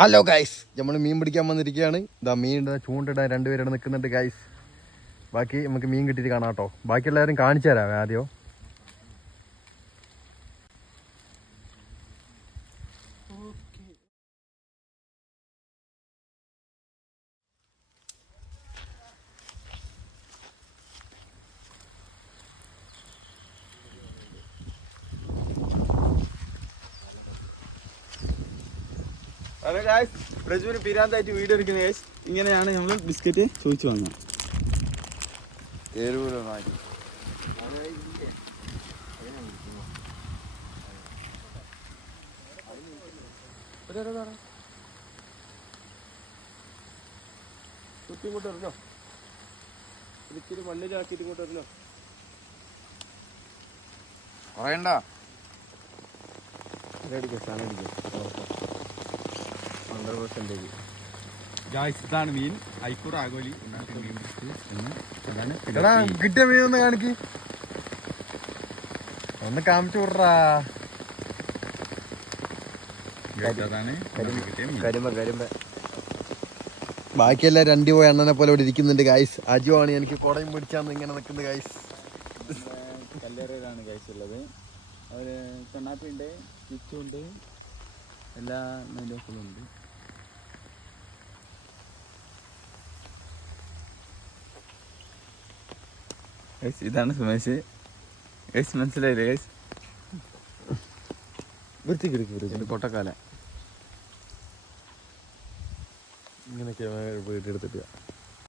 Hello guys, നമ്മൾ മീൻ പിടിക്കാൻ വന്നിരിക്കുകയാണ്. ഇതാ മീൻ ചൂണ്ടിടാൻ രണ്ടുപേരും നിൽക്കുന്നുണ്ട് ഗൈസ്. ബാക്കി നമുക്ക് മീൻ കിട്ടിയിട്ട് കാണാം കേട്ടോ. ബാക്കി എല്ലാവരും കാണിച്ചു തരാം ആദ്യം. ഹലോ ഗായ്സ്, പ്രജുവിന് പിരാന്തായിട്ട് വീഡിയോ എടുക്കുന്ന ഗായ്സ്. ഇങ്ങനെയാണ് നമ്മൾ ബിസ്ക്കറ്റ് ചോദിച്ചു വാങ്ങുക. ഇങ്ങോട്ട് വരല്ലോ, ഒരിക്കലും മണ്ണിലാക്കിയിട്ട് ഇങ്ങോട്ട് വരല്ലോ. പറയണ്ട ഇതാണ് മീൻ, ഐക്കൂർ ആഗോലി. കിട്ടിയ മീൻ ഒന്ന് കാണിക്ക്, ഒന്ന് കാണിച്ചു വിടറാ. ബാക്കിയെല്ലാം രണ്ടു പോയി അണ്ണനെ പോലെ ഇവിടെ ഇരിക്കുന്നുണ്ട് ഗൈസ്. അജു ആണ് എനിക്ക് കുടയും പിടിച്ചാന്ന് ഇങ്ങനെ നിൽക്കുന്നത് ഗൈസ്. കല്ലേറയിലാണ് ഗൈസ് ഉള്ളത്. അവർ കണ്ണാപ്പിയുണ്ട്, ചുറ്റുണ്ട്, എല്ലാ മീനുകളും ഉണ്ട്. ഇതാണ് സുമേഷ് ഗൈസ്, മനസ്സിലായില്ലേ ഗൈസ്? വൃത്തിക്കെടുക്കും കൊട്ടക്കാല ഇങ്ങനെയൊക്കെ വീട്ടിലെടുത്തിട്ട്